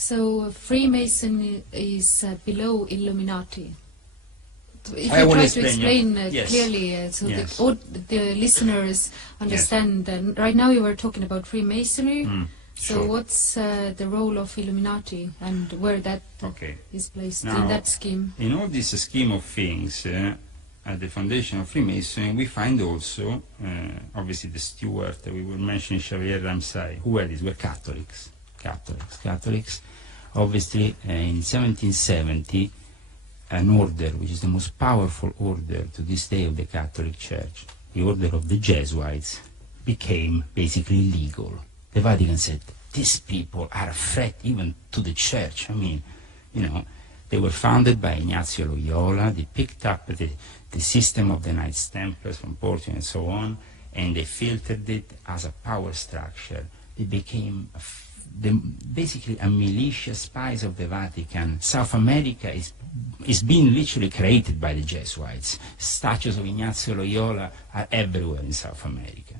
So Freemason is below Illuminati. If I you will try explain, to explain yes. clearly, so Yes. the listeners understand. And right now you were talking about Freemasonry. So sure. what's the role of Illuminati and where that is placed Now, in that scheme? In all this scheme of things, at the foundation of Freemasonry, we find also, obviously, the steward. We were mentioning Xavier Ramsay. Who were these? Were Catholics. Catholics. Obviously, in 1770, an order, which is the most powerful order to this day of the Catholic Church, the order of the Jesuits, became basically legal. The Vatican said, these people are a threat even to the Church. I mean, you know, they were founded by Ignazio Loyola. They picked up the system of the Knights Templars from Portugal and so on, and they filtered it as a power structure. They became basically a militia, spies of the Vatican. South America is being literally created by the Jesuits. Statues of Ignazio Loyola are everywhere in South America.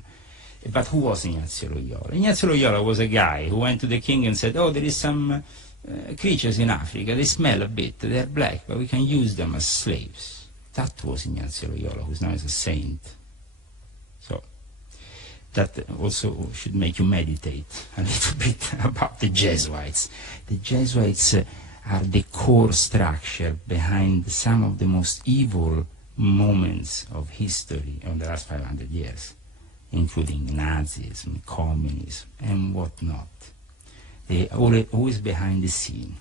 But who was Ignazio Loyola? Ignazio Loyola was a guy who went to the king and said, oh, there is some creatures in Africa, they smell a bit, they're black, but we can use them as slaves. That was Ignazio Loyola, who's now is a saint. So that also should make you meditate a little bit about the Jesuits. The Jesuits are the core structure behind some of the most evil moments of history of the last 500 years, including Nazism, communism, and whatnot. They are always behind the scene.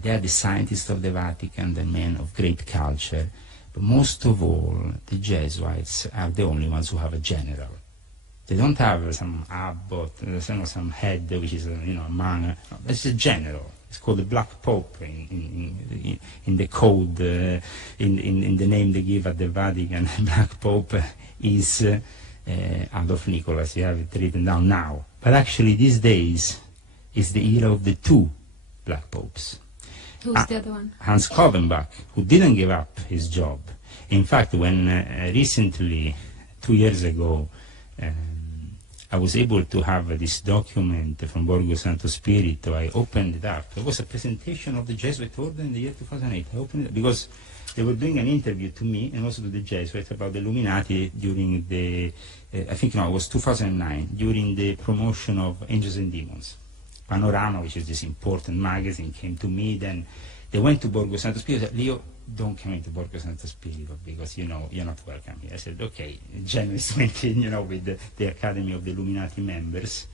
They are the scientists of the Vatican, the men of great culture, but most of all, the Jesuits are the only ones who have a general. They don't have some abbot, some head, which is a monk. No, it's a general. It's called the Black Pope in the code, in the name they give at the Vatican. Black Pope is Adolf Nicholas. You have it written down now. But actually, these days is the era of the two Black Popes. Who's the other one? Hans Kovenbach, who didn't give up his job. In fact, when recently, 2 years ago, I was able to have this document from Borgo Santo Spirito. I opened it up. It was a presentation of the Jesuit order in the year 2008. I opened it because they were doing an interview to me and also to the Jesuits about the Illuminati during the, it was 2009, during the promotion of Angels and Demons. Panorama, which is this important magazine, came to me. Then they went to Borgo Santo Spirito. Leo, don't come into Borgo Santo Spirito because you're not welcome here. I said, okay. Generous went in, with the Academy of the Illuminati members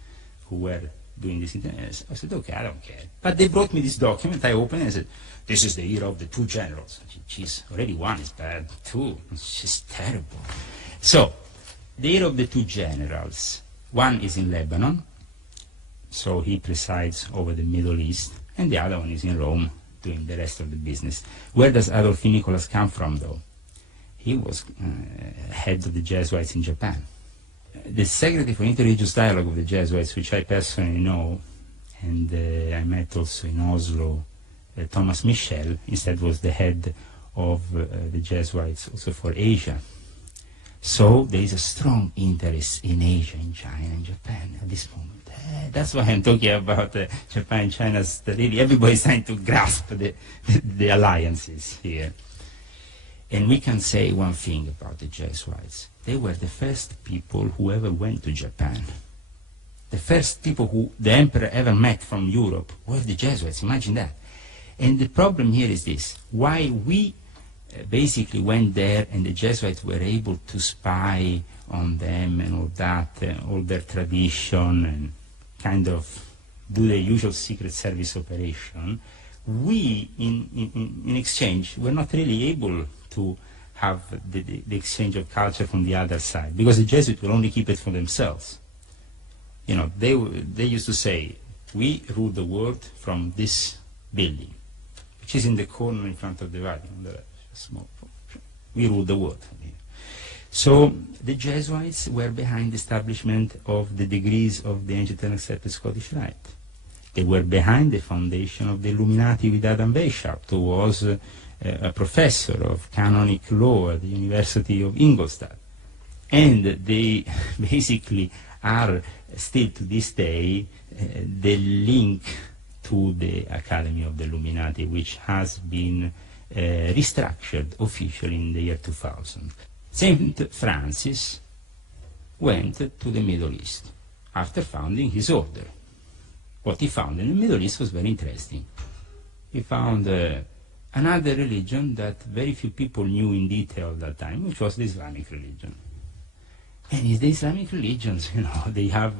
who were doing this. I said, okay, I don't care. But they brought me this document. I opened it and said, this is the era of the two generals. Geez, already one is bad. Two, it's just terrible. So, the era of the two generals. One is in Lebanon. So he presides over the Middle East, and the other one is in Rome, doing the rest of the business. Where does Adolf Nicholas come from, though? He was head of the Jesuits in Japan. The Secretary for Interreligious Dialogue of the Jesuits, which I personally know, and I met also in Oslo, Thomas Michel, instead was the head of the Jesuits also for Asia. So there is a strong interest in Asia, in China, in Japan at this moment. That's why I'm talking about Japan and China. Really, everybody's trying to grasp the alliances here. And we can say one thing about the Jesuits. They were the first people who ever went to Japan. The first people who the emperor ever met from Europe were the Jesuits. Imagine that. And the problem here is this. Why we basically went there and the Jesuits were able to spy on them and all that, all their tradition, and kind of do the usual secret service operation. We, in exchange, were not really able to have the exchange of culture from the other side, because the Jesuits will only keep it for themselves. They used to say, we rule the world from this building, which is in the corner in front of the Vatican. Small. We rule the world. So the Jesuits were behind the establishment of the degrees of the ancient and accepted Scottish Rite. They were behind the foundation of the Illuminati with Adam Weishaupt, who was a professor of canonic law at the University of Ingolstadt. And they basically are still to this day the link to the Academy of the Illuminati, which has been restructured officially in the year 2000. Saint Francis went to the Middle East after founding his order. What he found in the Middle East was very interesting. He found another religion that very few people knew in detail at that time, which was the Islamic religion. And the Islamic religions, they have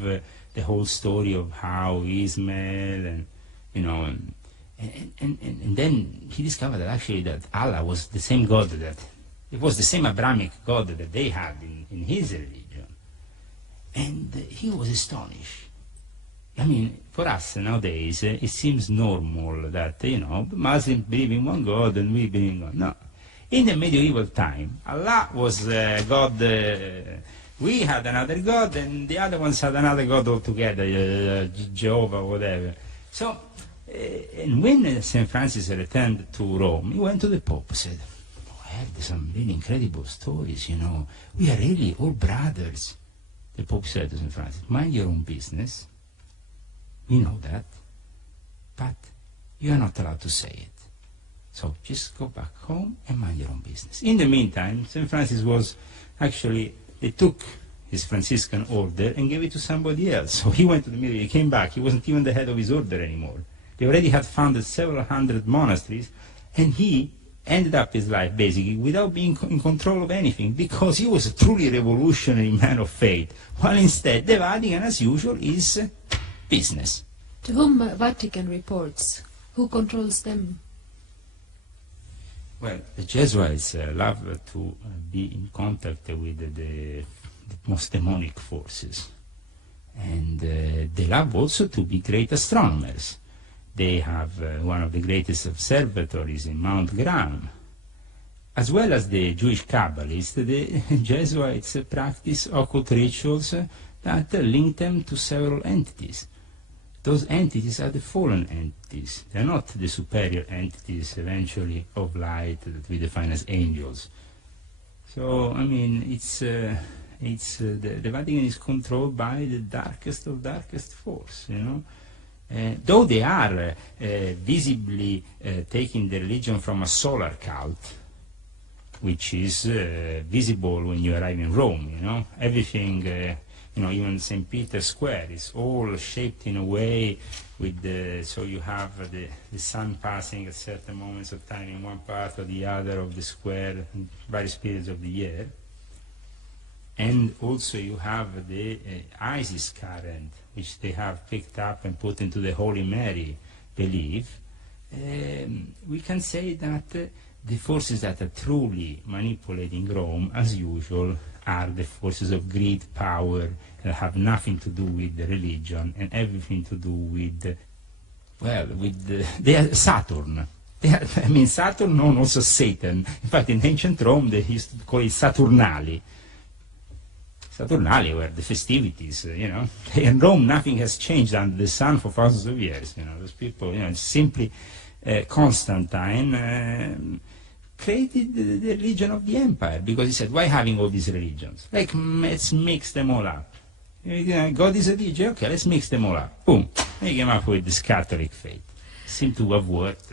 the whole story of how Ismail and, and then he discovered that actually that Allah was the same God that, it was the same Abrahamic God that they had in his religion. And he was astonished. I mean, for us nowadays, it seems normal that, Muslims believe in one God and we believe in God. No. In the medieval time, Allah was God, we had another God, and the other ones had another God altogether, Jehovah, whatever. So, and when St. Francis returned to Rome, he went to the Pope and said, I heard some really incredible stories, we are really all brothers. The Pope said to St. Francis, mind your own business. We know that, but you are not allowed to say it. So just go back home and mind your own business. In the meantime, St. Francis was actually, they took his Franciscan order and gave it to somebody else. So he went to the Middle East, he came back, he wasn't even the head of his order anymore. They already had founded several hundred monasteries, and he ended up his life basically without being in control of anything, because he was a truly revolutionary man of faith, while instead the Vatican, as usual, is business. To whom Vatican reports? Who controls them? Well, the Jesuits love to be in contact with the most demonic forces. And they love also to be great astronomers. They have one of the greatest observatories in Mount Graham. As well as the Jewish Kabbalists, the Jesuits practice occult rituals that link them to several entities. Those entities are the fallen entities. They're not the superior entities eventually of light that we define as angels. So, I mean, the Vatican is controlled by the darkest of darkest force, though they are visibly taking the religion from a solar cult, which is visible when you arrive in Rome, everything, even St. Peter's Square is all shaped in a way with so you have the sun passing at certain moments of time in one part or the other of the square in various periods of the year. And also you have the Isis current, which they have picked up and put into the Holy Mary belief. We can say that the forces that are truly manipulating Rome, as usual, are the forces of greed, power, that have nothing to do with the religion and everything to do with, they are Saturn. Saturn known also as Satan. In fact, in ancient Rome, they used to call it Saturnali. Saturnali were the festivities, In Rome, nothing has changed under the sun for thousands of years, Those people, simply Constantine created the religion of the empire, because he said, why having all these religions? Let's mix them all up. God is a DJ, okay, let's mix them all up. Boom. They came up with this Catholic faith. Seemed to have worked.